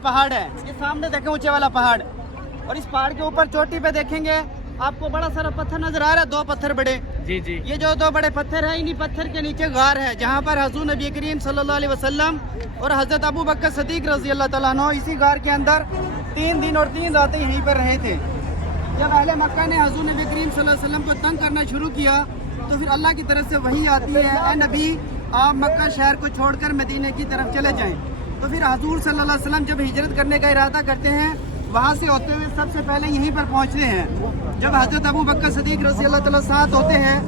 पहाड़ है, ये सामने देखें ऊंचे वाला पहाड़, और इस पहाड़ के ऊपर चोटी पे देखेंगे आपको बड़ा सारा पत्थर नजर आ रहा है, दो पत्थर बड़े। जी जी। ये जो दो बड़े पत्थर है, इन्हीं पत्थर के नीचे गार है जहाँ पर हजूर नबी करीम सल्लल्लाहु अलैहि वसल्लम और हजरत अबू बकर सदीक रजी अल्लाह तआला अन्हु इसी गार के अंदर 3 दिन और 3 रातें यहीं पर रहे थे। जब अहले मक्का ने हजूर नबी करीम सल्लल्लाहु अलैहि वसल्लम को तंग करना शुरू किया तो फिर अल्लाह की तरफ से वही आती है, ए नबी आप मक्का शहर को छोड़कर मदीने की तरफ चले जाएं। तो फिर हजूर सल्लल्लाहु अलैहि वसल्लम जब हिजरत करने का इरादा करते हैं, वहाँ से होते हुए सबसे पहले यहीं पर पहुँचते हैं। जब हजरत अबू बकर सदीक रज़ी अल्लाह तआला साथ होते हैं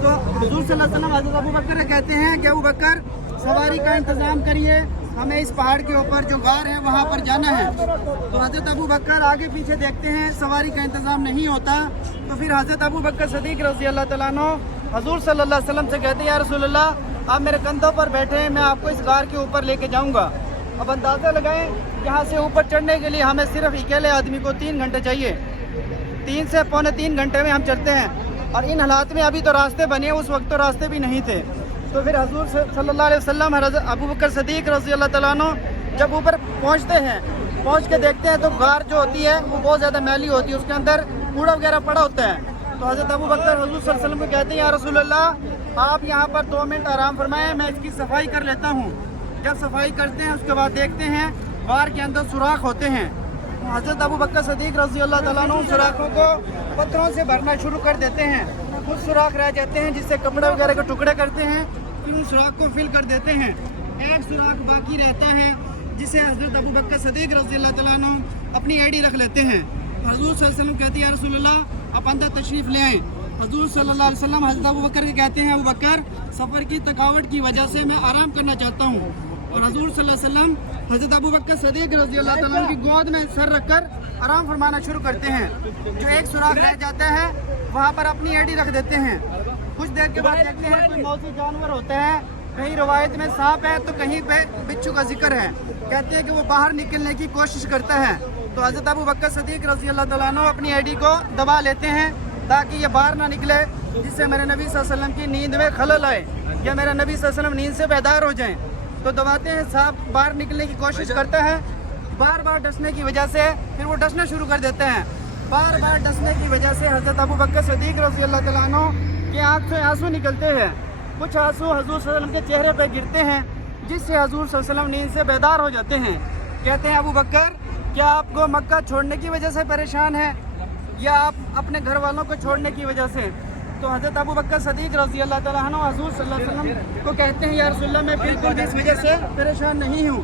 तो हजूर सल्लल्लाहु अलैहि वसल्लम हजरत अबू बकर कहते हैं कि अबू बकर सवारी का इंतज़ाम करिए, हमें इस पहाड़ के ऊपर जो गार है वहाँ पर जाना है। तो हजरत अबू बकर आगे पीछे देखते हैं, सवारी का इंतज़ाम नहीं होता। तो फिर हजरत अबू बकर सदीक रज़ी अल्लाह तआला अन्हु हजूर सल्लल्लाहु अलैहि वसल्लम से कहते हैं, या रसूल अल्लाह आप मेरे कंधों पर बैठे हैं, मैं आपको इस गार के ऊपर लेके जाऊँगा। अब अंदाज़ा लगाएं, यहाँ से ऊपर चढ़ने के लिए हमें सिर्फ अकेले आदमी को 3 घंटे चाहिए। 3 से पौने 3 घंटे में हम चढ़ते हैं, और इन हालात में अभी तो रास्ते बने, उस वक्त तो रास्ते भी नहीं थे। तो फिर हजूर सल्लल्लाहु अलैहि वसल्लम अबू बकर सदीक रज़ी अल्लाह तआला अन्हु जब ऊपर पहुँचते हैं, पहुँच के देखते हैं तो गार जो होती है वो बहुत ज़्यादा मैली होती है, उसके अंदर कूड़ा वगैरह पड़ा होता है। तो हज़रत अबू बकर हजूर सल्लल्लाहु अलैहि वसल्लम को कहते हैं, या रसूल अल्लाह आप यहाँ पर 2 मिनट आराम फरमाएं, मैं इसकी सफाई कर लेता हूँ। जब सफाई करते हैं उसके बाद देखते हैं गार के अंदर सुराख होते हैं। तो हज़रत अबू बकर सदीक रज़ी अल्लाह तआला अन्हु सुराखों को पत्थरों से भरना शुरू कर देते हैं। कुछ सुराख रह जाते हैं जिससे कपड़े वगैरह के टुकड़े करते हैं, फिर उन सुराख को फिल कर देते हैं। एक सुराख बाकी रहता है जिसे हज़रत अबू बकर सदीक रज़ी अल्लाह तआला अन्हु अपनी एड़ी रख लेते हैं। हजूर सल्लल्लाहु अलैहि वसल्लम कहते हैं, या रसूल अल्लाह आप अंदर तशरीफ़ ले आएँ। हजूर सल्लल्लाहु अलैहि वसल्लम हज़रत अबू बकर के कहते हैं, अबू बकर सफ़र की थकावट की वजह से मैं आराम करना चाहता हूँ। और हजूर सल्लल्लाहु अलैहि वसल्लम हज़रत अबू बकर सदीक रज़ी अल्लाह तआला अन्हु की गोद में सर रखकर आराम फरमाना शुरू करते हैं। जो एक सुराख रह जाता है वहाँ पर अपनी एड़ी रख देते हैं। कुछ देर के बाद देखते हैं कोई मौजूद जानवर होता है, कहीं रवायत में सांप है तो कहीं पे बिच्छू का जिक्र है। कहते हैं कि वो बाहर निकलने की कोशिश करता है। तो हज़रत अबू बकर सदीक रज़ी अल्लाह तआला अन्हु अपनी एड़ी को दबा लेते हैं ताकि ये बाहर ना निकले, जिससे मेरे नबी सल्लल्लाहु अलैहि वसल्लम की नींद में खलल आए या मेरा नबी सल्लल्लाहु अलैहि वसल्लम नींद से बेदार हो जाएं। तो दबाते हैं, सांप बाहर निकलने की कोशिश करता है, बार बार डसने की वजह से फिर वो डसना शुरू कर देते हैं। बार बार डसने की वजह से हज़रत अबू बकर सदीक रज़ी अल्लाह तआला अन्हु की आँख से आंसू निकलते हैं। कुछ आंसू हजूर सल्लल्लाहु अलैहि वसल्लम के चेहरे पर गिरते हैं, जिससे हजूर सल्लल्लाहु अलैहि वसल्लम नींद से बेदार हो जाते हैं। कहते हैं, अबू बकर क्या आपको मक्का छोड़ने की वजह से परेशान है या आप अपने घर वालों को छोड़ने की वजह से? तो हज़रत अबू बकर सदीक रज़ी अल्लाह तआला अन्हु हजूर सल्लल्लाहु अलैहि वसल्लम को कहते हैं, या रसूल अल्लाह मैं बिल्कुल भी इस वजह से परेशान नहीं हूँ,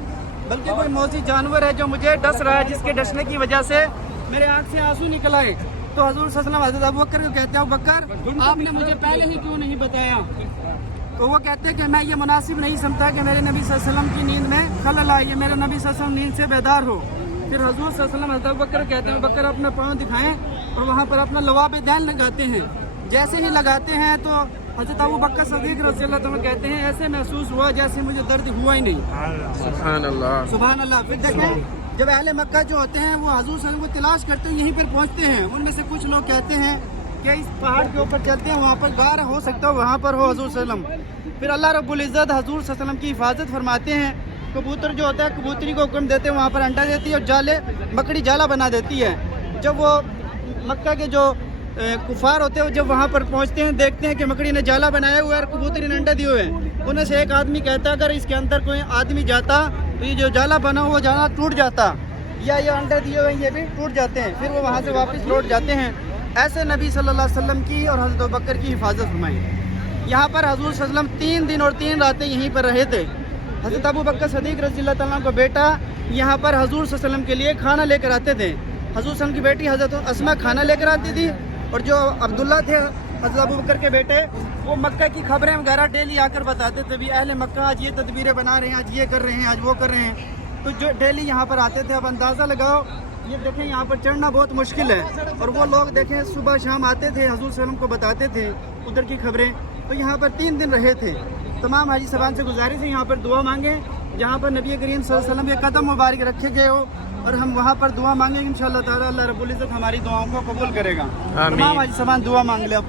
बल्कि कोई मौजूद जानवर है जो मुझे डस रहा है, जिसके डसने की वजह से मेरे आँख से आंसू निकल आए। तो हजूर सल्लल्लाहु अलैहि वसल्लम हज़रत अबू बकर को कहते हैं, अबू बकर आपने मुझे पहले ही क्यों नहीं बताया? तो वो कहते हैं कि मैं ये मुनासिब नहीं समझता कि मेरे नबी सल्लल्लाहु अलैहि वसल्लम की नींद में खलल आए, मेरे नबी सल्लल्लाहु अलैहि वसल्लम नींद से बेदार हो। फिर हजूर सल्लल्लाहु अलैहि वसल्लम हज़रत अबू बकर कहते हैं, अबू बकर अपना पाँव दिखाएं, और वहाँ पर अपना लवाब दैन लगाते हैं। जैसे ही लगाते हैं तो हज़रत अबू बकर सदीक रज़ी अल्लाह तआला कहते हैं, ऐसे महसूस हुआ जैसे मुझे दर्द हुआ ही नहीं। सुभान अल्लाह, सुभान अल्लाह। फिर देखें, जब अहले मक्का जो होते हैं वो हजूर सल्लल्लाहु अलैहि वसल्लम को तलाश करते हैं, यहीं पर पहुँचते हैं। उनमें से कुछ लोग कहते हैं कि इस पहाड़ के ऊपर चलते हैं, वहाँ पर गार हो सकता है, वहाँ पर हो हजूर सल्लल्लाहु अलैहि वसल्लम। फिर अल्लाह रब्बुल इज़्ज़त हजूर सल्लल्लाहु अलैहि वसल्लम की हिफाजत फरमाते हैं। कबूतर जो होता है, कबूतरी को हुक्म देते हैं, वहाँ पर अंडा देती है और जाले मकड़ी जाला बना देती है। जब वो मक्का के जो कुफार होते हैं जब वहाँ पर पहुँचते हैं, देखते हैं कि मकड़ी ने जाला बनाया हुआ है और कबूतरी ने अंडा दिए हुए हैं। उन्हें से एक आदमी कहता है, अगर इसके अंदर कोई आदमी जाता तो ये जो जाला बना हुआ जाला टूट जाता, या ये अंडे दिए हुए ये भी टूट जाते हैं। फिर वो वहाँ से वापस लौट जाते हैं। ऐसे नबी सल्लल्लाहु अलैहि वसल्लम की और हज़रत अबू बकर की हिफाजत फरमाई। यहाँ पर हजूर सल्लल्लाहु अलैहि वसल्लम 3 दिन और 3 रातें यहीं पर रहे थे। हज़रत अबू बकर सदीक रज़ी अल्लाह तआला को बेटा यहाँ पर हजूर सल्लल्लाहु अलैहि वसल्लम के लिए खाना लेकर आते थे। हजूर सल्लल्लाहु अलैहि वसल्लम की बेटी हज़रत अस्मा खाना लेकर आती थी, और जो अब्दुल्ला थे हज़रत अबू बकर के बेटे, वो मक्का की खबरें वगैरह डेली आकर बताते थे, भी अहले मक्का आज ये तदबीरें बना रहे हैं, आज ये कर रहे हैं, आज वो कर रहे हैं। तो जो डेली यहाँ पर आते थे। अब अंदाज़ा लगाओ, ये देखें यहाँ पर चढ़ना बहुत मुश्किल है, और वो लोग देखें सुबह शाम आते थे, हजूर सल्लल्लाहु अलैहि वसल्लम को बताते थे उधर की खबरें। तो यहाँ पर 3 दिन रहे थे। तमाम हाजी साहबान से गुजारिश है यहाँ पर दुआ मांगें, जहाँ पर नबी करीम सल्लल्लाहु अलैहि वसल्लम के कदम मुबारक रखे गए हो, और हम वहाँ पर दुआ मांगेंगे। इंशाअल्लाह ताला अल्लाह रब्बुल इज़्ज़त हमारी दुआओं को कबूल करेगा। तमाम हाजी साहबान दुआ मांग ले।